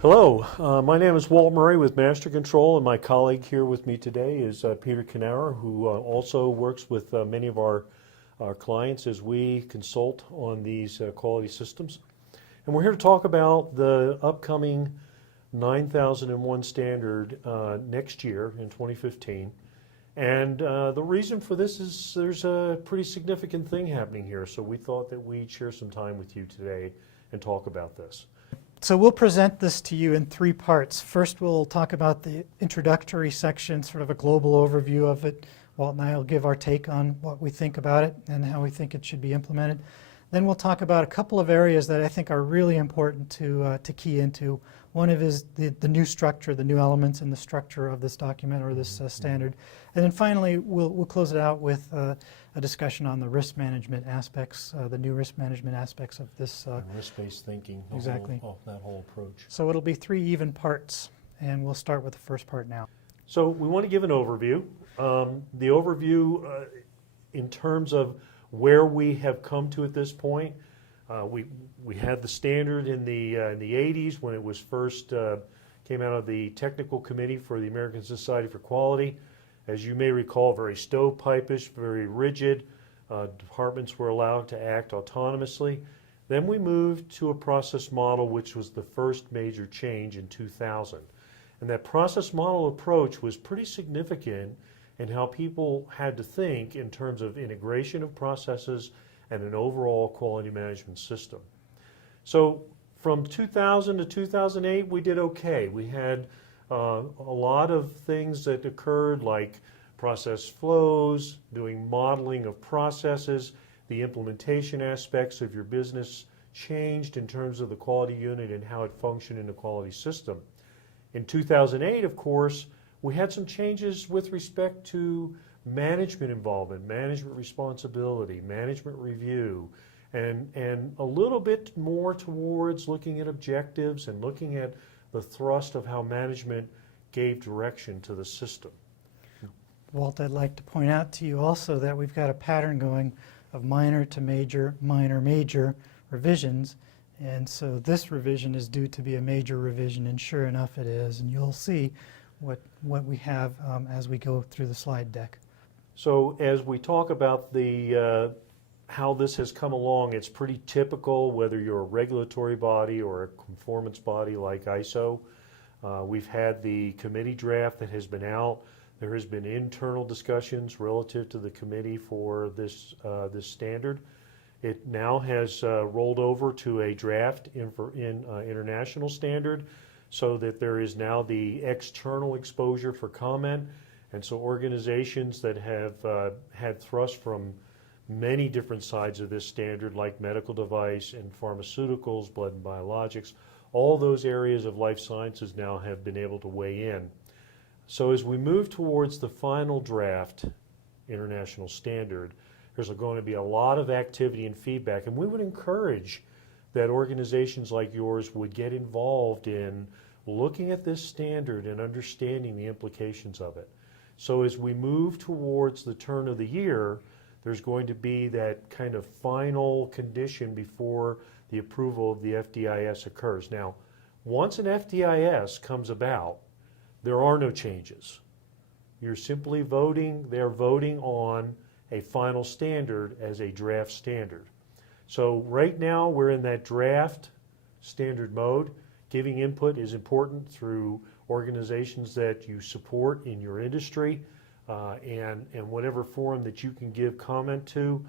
Hello, my name is Walt Murray with Master Control, and my colleague here with me today is Peter Knauer, who also works with many of our clients as we consult on these quality systems. And we're here to talk about the upcoming 9001 standard next year in 2015. And the reason for this is there's a pretty significant thing happening here, so we thought that we'd share some time with you today and talk about this. So we'll present this to you in three parts. First, we'll talk about the introductory section, sort of a global overview of it. Walt and I will give our take on what we think about it and how we think it should be implemented. Then we'll talk about a couple of areas that I think are really important to key into. One of is the new structure, the new elements in the structure of this document or this standard. And then finally, we'll close it out with a discussion on the risk management aspects, the new risk management aspects of this. Risk-based thinking, exactly. That whole approach. So it'll be three even parts, and we'll start with the first part now. So we want to give an overview. The overview in terms of where we have come to at this point. We had the standard in the 80s when it was first came out of the Technical Committee for the American Society for Quality. As you may recall, very stovepipish, very rigid. Departments were allowed to act autonomously. Then we moved to a process model, which was the first major change in 2000. And that process model approach was pretty significant in how people had to think in terms of integration of processes and an overall quality management system. So from 2000 to 2008, we did okay. We had a lot of things that occurred, like process flows, doing modeling of processes, the implementation aspects of your business changed in terms of the quality unit and how it functioned in the quality system. In 2008, of course, we had some changes with respect to management involvement, management responsibility, management review, and a little bit more towards looking at objectives and looking at the thrust of how management gave direction to the system. Walt, I'd like to point out to you also that we've got a pattern going of minor to major, minor, major revisions. And so this revision is due to be a major revision, and sure enough it is. And you'll see what we have as we go through the slide deck. So as we talk about the how this has come along, it's pretty typical whether you're a regulatory body or a conformance body like ISO. We've had the committee draft that has been out. There has been internal discussions relative to the committee for this standard. It now has rolled over to a draft in international standard, so that there is now the external exposure for comment. And so organizations that have had thrust from many different sides of this standard, like medical device and pharmaceuticals, blood and biologics, all those areas of life sciences now have been able to weigh in. So as we move towards the final draft international standard, there's going to be a lot of activity and feedback, and we would encourage that organizations like yours would get involved in looking at this standard and understanding the implications of it. So as we move towards the turn of the year, there's going to be that kind of final condition before the approval of the FDIS occurs. Now, once an FDIS comes about, there are no changes. You're simply voting, they're voting on a final standard as a draft standard. So right now we're in that draft standard mode. Giving input is important through organizations that you support in your industry and whatever forum that you can give comment to.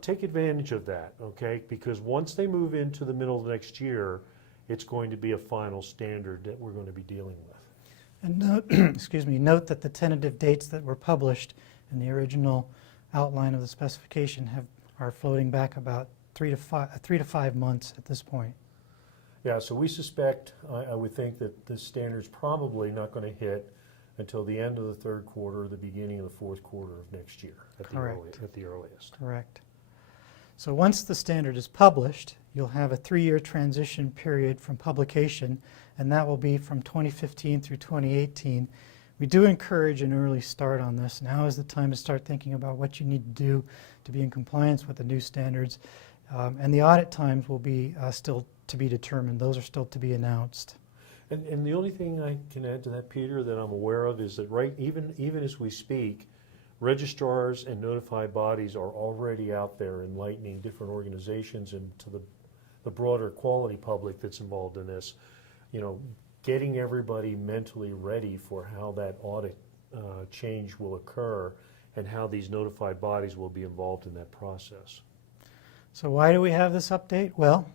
Take advantage of that, okay? Because once they move into the middle of next year, it's going to be a final standard that we're going to be dealing with. And note, excuse me, note that the tentative dates that were published in the original outline of the specification are floating back about 3 to 5 months at this point. Yeah, so we suspect, I would think that this standard's probably not going to hit until the end of the third quarter or the beginning of the fourth quarter of next year at the earliest. Correct. So once the standard is published, you'll have a 3-year transition period from publication, and that will be from 2015 through 2018. We do encourage an early start on this. Now is the time to start thinking about what you need to do to be in compliance with the new standards. And the audit times will be still to be determined. Those are still to be announced. And the only thing I can add to that, Peter, that I'm aware of is that even as we speak, registrars and notified bodies are already out there enlightening different organizations and to the broader quality public that's involved in this, getting everybody mentally ready for how that audit change will occur and how these notified bodies will be involved in that process. So why do we have this update? Well,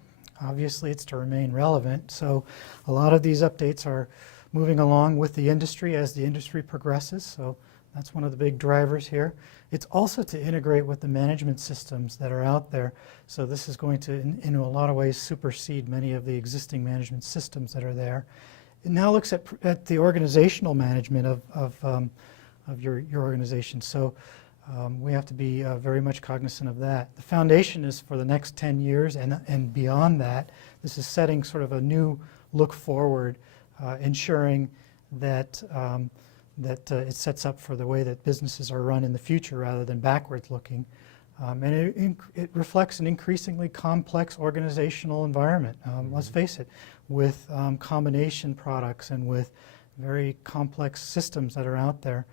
obviously it's to remain relevant. So a lot of these updates are moving along with the industry as the industry progresses. So that's one of the big drivers here. It's also to integrate with the management systems that are out there. So this is going to, in a lot of ways, supersede many of the existing management systems that are there. It now looks at the organizational management of your organization. So we have to be very much cognizant of that. The foundation is for the next 10 years and beyond that. This is setting sort of a new look forward, ensuring that it sets up for the way that businesses are run in the future rather than backwards looking. And it reflects an increasingly complex organizational environment, let's face it, with combination products and with very complex systems that are out there.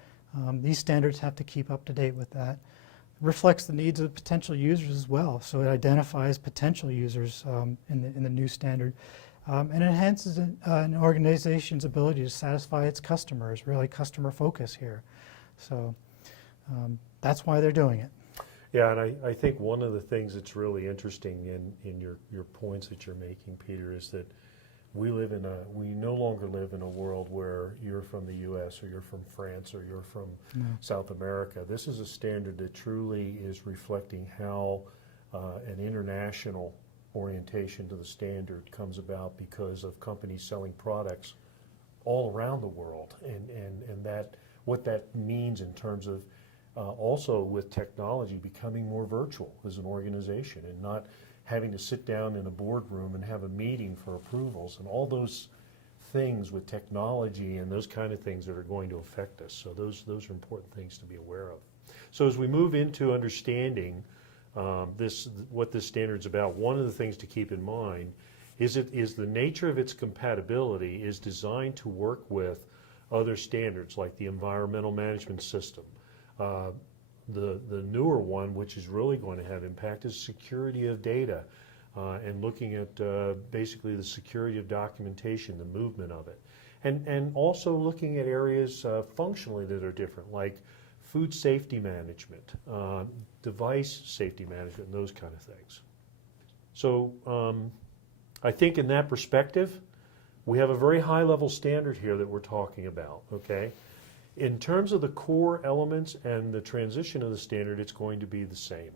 These standards have to keep up to date with that. It reflects the needs of potential users as well, so it identifies potential users in the new standard. And enhances an organization's ability to satisfy its customers, really customer focus here. So that's why they're doing it. Yeah, and I think one of the things that's really interesting in your points that you're making, Peter, is that we no longer live in a world where you're from the U.S. or you're from France or you're from South America. This is a standard that truly is reflecting how an international orientation to the standard comes about because of companies selling products all around the world, and that what that means in terms of also with technology becoming more virtual as an organization and not having to sit down in a boardroom and have a meeting for approvals and all those things with technology and those kind of things that are going to affect us. So those are important things to be aware of. So as we move into understanding what this standard's about, one of the things to keep in mind is the nature of its compatibility is designed to work with other standards like the environmental management system. The newer one, which is really going to have impact, is security of data and looking at basically the security of documentation, the movement of it. And also looking at areas functionally that are different, like food safety management, device safety management, and those kind of things. So I think in that perspective, we have a very high level standard here that we're talking about, okay? In terms of the core elements and the transition of the standard, it's going to be the same.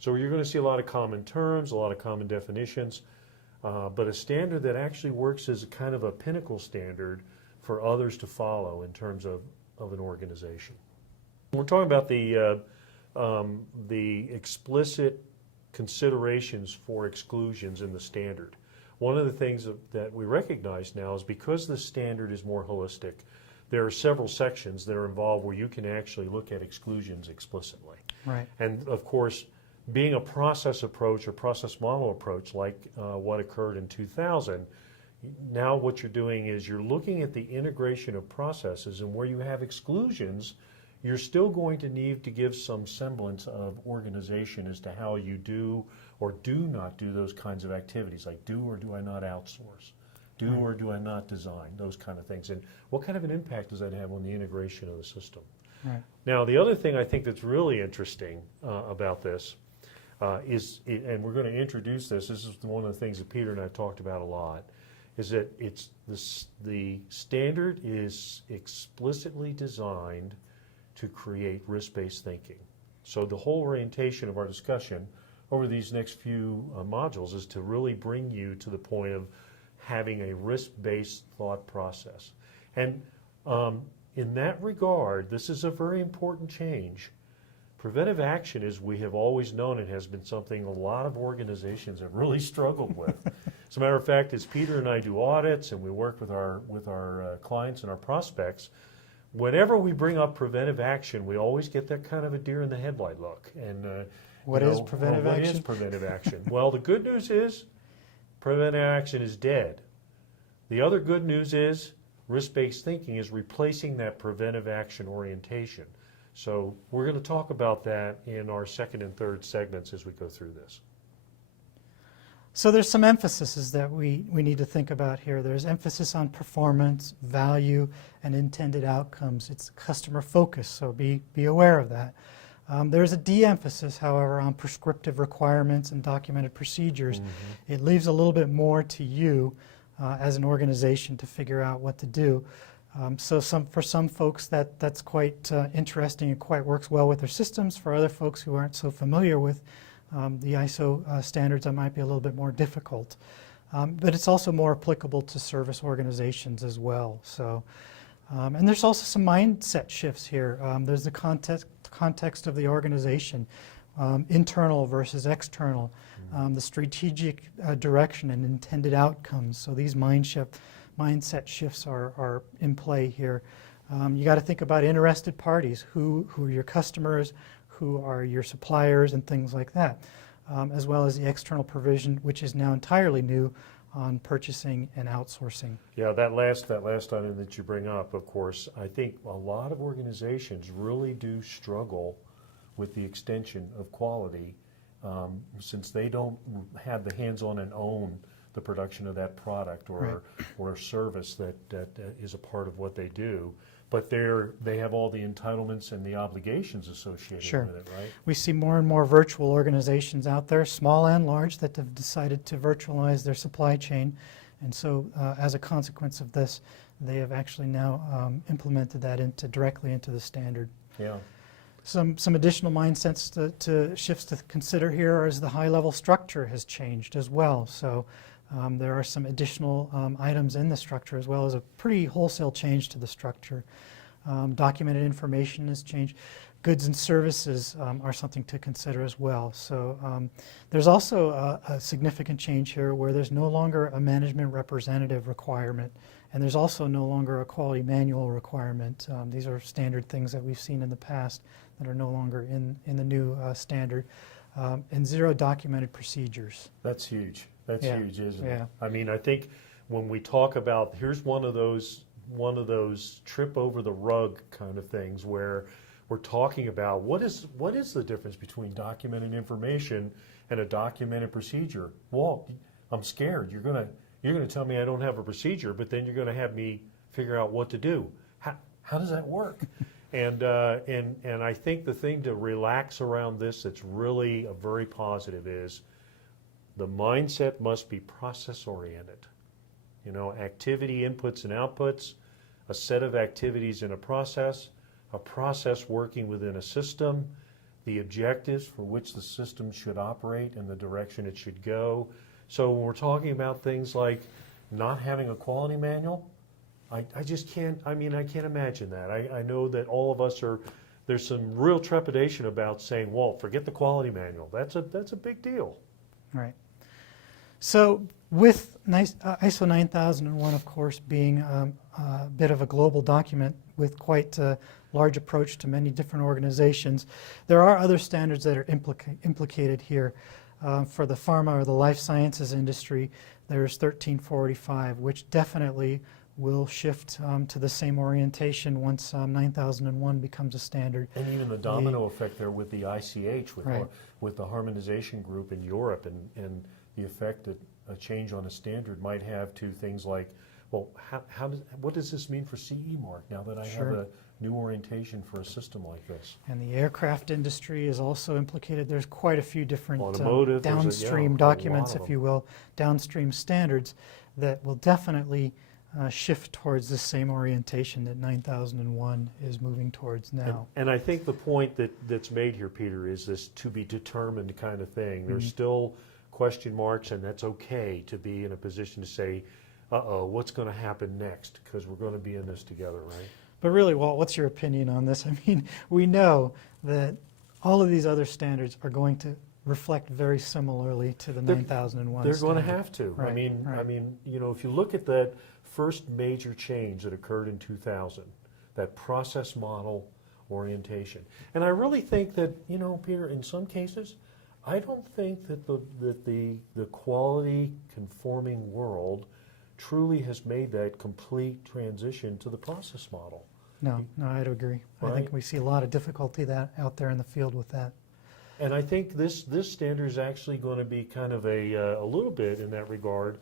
So you're going to see a lot of common terms, a lot of common definitions, but a standard that actually works as a kind of a pinnacle standard for others to follow in terms of an organization. We're talking about the explicit considerations for exclusions in the standard. One of the things that we recognize now is because the standard is more holistic, there are several sections that are involved where you can actually look at exclusions explicitly. Right. And of course, being a process approach or process model approach like what occurred in 2000, now what you're doing is you're looking at the integration of processes, and where you have exclusions, you're still going to need to give some semblance of organization as to how you do or do not do those kinds of activities, like do or do I not outsource, do or do I not design, those kind of things. And what kind of an impact does that have on the integration of the system? Right. Now, the other thing I think that's really interesting about this is, and we're going to introduce this is one of the things that Peter and I talked about a lot, is that the standard is explicitly designed to create risk-based thinking. So the whole orientation of our discussion over these next few modules is to really bring you to the point of having a risk-based thought process. And in that regard, this is a very important change. Preventive action, as we have always known it, has been something a lot of organizations have really struggled with. As a matter of fact, as Peter and I do audits and we work with our clients and our prospects, whenever we bring up preventive action, we always get that kind of a deer in the headlight look. And What is preventive action? What is preventive action? Well, the good news is preventive action is dead. The other good news is risk-based thinking is replacing that preventive action orientation. So we're going to talk about that in our second and third segments as we go through this. So there's some emphases that we need to think about here. There's emphasis on performance, value, and intended outcomes. It's customer focus, so be aware of that. There's a de-emphasis, however, on prescriptive requirements and documented procedures. It leaves a little bit more to you as an organization to figure out what to do. So for some folks that's quite interesting and quite works well with their systems. For other folks who aren't so familiar with the ISO standards, that might be a little bit more difficult. But it's also more applicable to service organizations as well. So, and there's also some mindset shifts here. There's the context of the organization, internal versus external, the strategic direction and intended outcomes. So these mindset shifts are in play here. You got to think about interested parties, who are your customers, who are your suppliers, and things like that, as well as the external provision, which is now entirely new on purchasing and outsourcing. Yeah, that last item that you bring up, of course, I think a lot of organizations really do struggle with the extension of quality since they don't have the hands-on and own the production of that product or service that is a part of what they do. But they have all the entitlements and the obligations associated with it, right? We see more and more virtual organizations out there, small and large, that have decided to virtualize their supply chain. And so as a consequence of this, they have actually now implemented that directly into the standard. Yeah. Some additional mindsets to shifts to consider here is the high-level structure has changed as well. So there are some additional items in the structure, as well as a pretty wholesale change to the structure. Documented information has changed. Goods and services are something to consider as well. So there's also a significant change here where there's no longer a management representative requirement, and there's also no longer a quality manual requirement. These are standard things that we've seen in the past that are no longer in the new standard. And zero documented procedures. That's huge. That's huge, isn't it? Yeah. I mean, I think when we talk about, here's one of those trip over the rug kind of things where we're talking about what is the difference between documented information and a documented procedure? Walt, I'm scared. You're gonna tell me I don't have a procedure, but then you're gonna have me figure out what to do. How does that work? And I think the thing to relax around this that's really a very positive is the mindset must be process-oriented. You know, activity inputs and outputs, a set of activities in a process working within a system, the objectives for which the system should operate and the direction it should go. So when we're talking about things like not having a quality manual, I just can't, I can't imagine that. I know that all of us there's some real trepidation about saying, Walt, forget the quality manual. That's a big deal. Right. So with ISO 9001, of course, being a bit of a global document with quite a large approach to many different organizations, there are other standards that are implicated here. For the pharma or the life sciences industry, there's 1345, which definitely will shift to the same orientation once 9001 becomes a standard. And even the domino effect there with the ICH, with the harmonization group in Europe, and the effect that a change on a standard might have to things like, well, what does this mean for CE mark now that I have a new orientation for a system like this? And the aircraft industry is also implicated. There's quite a few different downstream documents, if you will, downstream standards that will definitely shift towards the same orientation that 9001 is moving towards now. And I think the point that's made here, Peter, is this to be determined kind of thing. There's still question marks, and that's okay to be in a position to say, uh-oh, what's going to happen next? Because we're going to be in this together, right? But really, Walt, what's your opinion on this? I mean, we know that all of these other standards are going to reflect very similarly to the 9001 They're standard. going to have to. Right, I mean, right. You know, if you look at that first major change that occurred in 2000, that process model orientation. And I really think that, you know, Peter, in some cases, I don't think that the quality conforming world truly has made that complete transition to the process model. No, I'd agree. I think Right. we see a lot of difficulty out there in the field with that. And I think this standard is actually going to be kind of a little bit in that regard,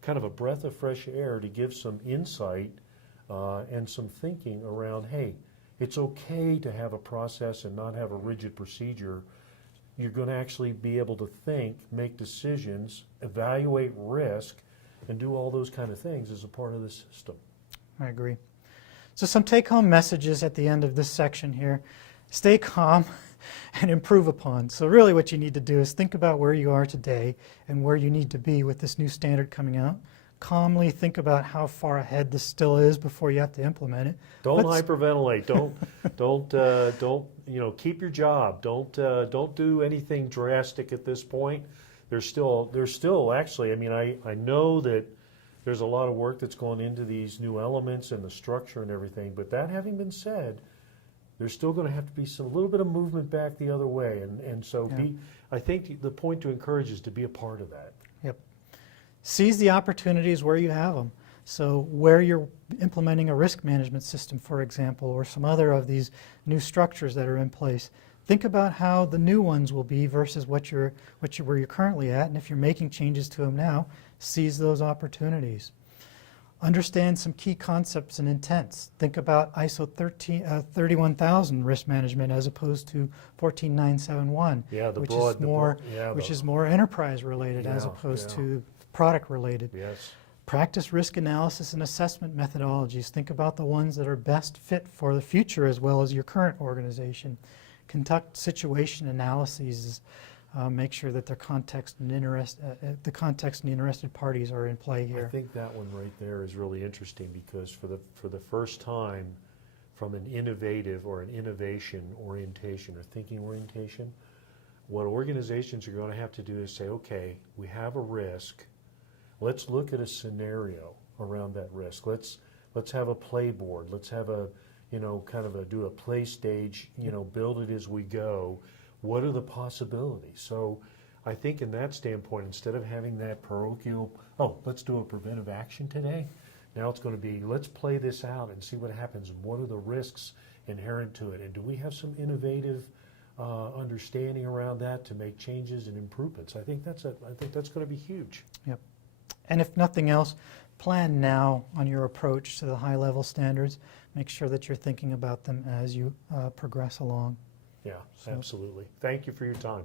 kind of a breath of fresh air to give some insight and some thinking around, hey, it's okay to have a process and not have a rigid procedure. You're going to actually be able to think, make decisions, evaluate risk, and do all those kind of things as a part of the system. I agree. So some take-home messages at the end of this section here. Stay calm and improve upon. So really what you need to do is think about where you are today and where you need to be with this new standard coming out. Calmly think about how far ahead this still is before you have to implement it. Don't Let's- hyperventilate. Don't keep your job. Don't do anything drastic at this point. There's still actually. I mean, I know that there's a lot of work that's gone into these new elements and the structure and everything. But that having been said, there's still going to have to be a little bit of movement back the other way. And so Yeah. I think the point to encourage is to be a part of that. Yep. Seize the opportunities where you have them. So where you're implementing a risk management system, for example, or some other of these new structures that are in place, think about how the new ones will be versus where you're currently at, and if you're making changes to them now, seize those opportunities. Understand some key concepts and intents. Think about ISO 31000 risk management as opposed to 14971, Yeah, which is more enterprise related as Yeah, opposed yeah. to product related. Yes. Practice risk analysis and assessment methodologies. Think about the ones that are best fit for the future as well as your current organization. Conduct situation analyses. Make sure that the context and the interested parties are in play I here. think that one right there is really interesting because for the first time, from an innovative or an innovation orientation or thinking orientation, what organizations are going to have to do is say, okay, we have a risk. Let's look at a scenario around that risk. Let's have a playboard. Let's have do a play stage. Build it as we go. What are the possibilities? So I think in that standpoint, instead of having that parochial, let's do a preventive action today, now it's going to be, let's play this out and see what happens and what are the risks inherent to it. And do we have some innovative understanding around that to make changes and improvements? I think that's going to be huge. Yep. And if nothing else, plan now on your approach to the high-level standards. Make sure that you're thinking about them as you progress along. Yeah, absolutely. Thank you for your time.